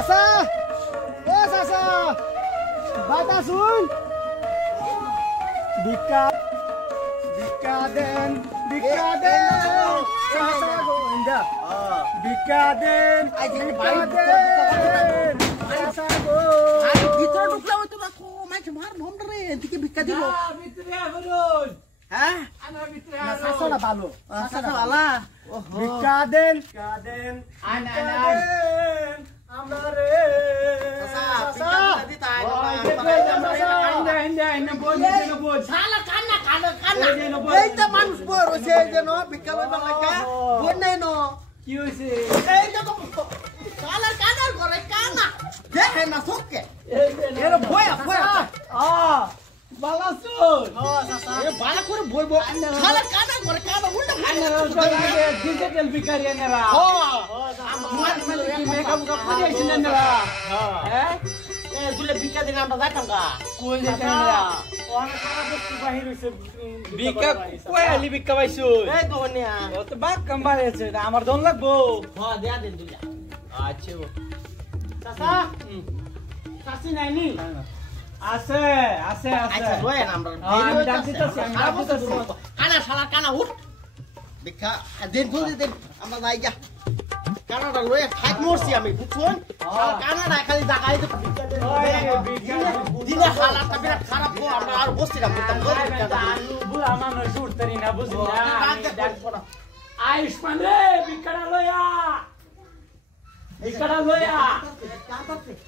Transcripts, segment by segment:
চাচা ও চাচা বাতা শুন ভিক্ষা ভিক্ষা দেন চাচা গো ইন্দা ভিক্ষা দেন চাচা গো ভিতরে ঢুকলাম তো মাইকে মার ভমটা রে এদিকে ভিক্ষা দিল ভিতরে বলুন হ্যাঁ আনা ভিতরে চাচা ভালো চাচা ভালা ভিক্ষা দেন আনা আমরা রে চাচা এই তো মানুষ বড় হইছে যেন ভিক্ষা লইবা লাগা বই নাই ন কি হইছে এই তো শালা কানার করে কানা দেখে না সকে এর বয়া বালাসুন এ বালা করে বইবো শালা কানার করে কানা উল্টা ডিজিটাল ভিখারি এনারা আমার মানে কি মেকআপ করে আইছেন এনারা হ্যাঁ এগুলো ভিক্ষা দিন আমরা যাইতাম গা কই যেতে এনারা ওরা সারা বস্তু বাহির হইছে ভিক্ষা কই আলি ভিক্ষা পাইছো এই দোনিয়া ও তো বাক কাম্বার আছে আমার দন লাগবো হ্যাঁ দেয়া দেন দুইটা আচ্ছা চাচা চাচি নাইনি আছে আচ্ছা লয় না আমরা আমি ডাকতেছি কানা শালা কানা উঠ ভিক্ষা দেন জলদি দেন আমরা যাই যা কানাডা লয়ে খাইত মরছি আমি বুঝছুন কানাডা খালি জায়গায় তো দিনে হালাতটা বিরাট খারাপ গো আমরা আর বসছিলাম করতাম আলু বুড়া মানুষ উঠতারি না বুঝলি না আয়ুষ্মান রে ভিক্ষাটা লয়া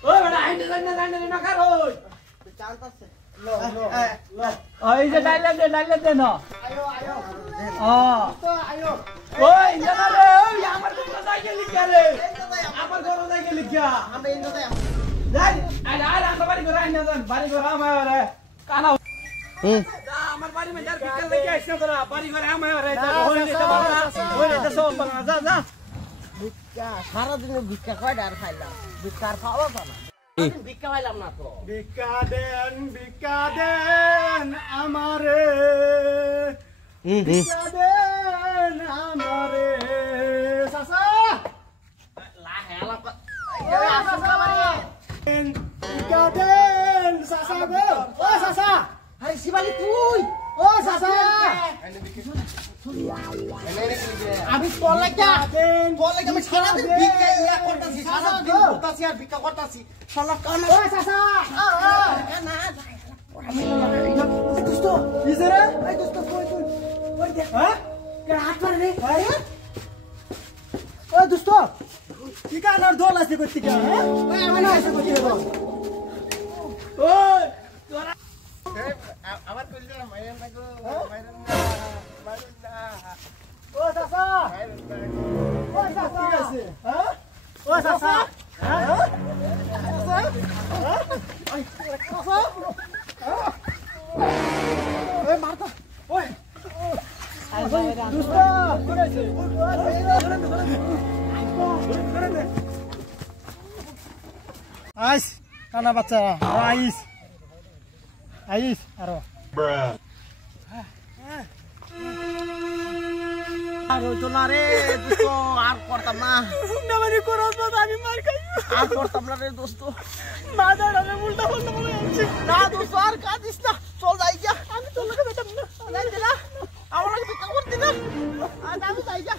ওই বড় আইনে জানে না কারো চালতাছে ওই যে ডাইলে দে না আয়ো তো আয়ো ওই জানা রে ওই আমার তো যাই গেলি কে রে আমার ঘর যাই গেলি কে আমরা ইন্দো যাই যাই আর আমরা বাড়ি ঘর আইনা যান বাড়ি ঘর আমার রে কানা আমার বাড়ি মে যার বিকেল লেগে আইছ তোরা বাড়ি ঘর আমার রে ওই তো সব বলা যা ভিক্ষা সারা দিন ভিক্ষা কয়টা আর খাইলাম ভিক্ষা আর খাওয়া না ভিক্ষা পাইলাম না তো ভিক্ষা দেন আমারে ভিক্ষা দেন আমারে চাচা লা হেলা ভিক্ষা দেন চাচা গো ও চাচা আরে শিবালি তুই ও চাচা আমি তোর লাগা আমি সারা দিন ভিক্ষা ইয়া করতাছি সারা দিন করতাছি আর ভিক্ষা করতাছি শালা কানা ও চাচা কানা দোস্ত ইসরে এই দোস্ত কই দে হ্যাঁ কে হাত মারে রে ও দোস্ত কি কানার দল আছে কইতে কে হ্যাঁ আমি আছে কইতে ও তোরা আমার কইলে মাইরান না গো মাইরান না ও চাচা ও চাচা ঠিক আছে হ্যাঁ ও চাচা হ্যাঁ চাচা ওই চাচা ওই মারতা ওই দুস্তা কইছে আইস কানা বাচ্চা আইস আরো আর তো না রে দোস্ত আর করতাম না নামারি করত না আমি মার খাই আর করতাম না রে দোস্ত মাদারে উল্টা পাল্টা বলে যাচ্ছে না দোস্ত আর কাঁদিস না চল যাই যা আমি তোর লগে যেতাম না যাই দিলা আমার ভিক্ষা করতে না আর আমি যাই যা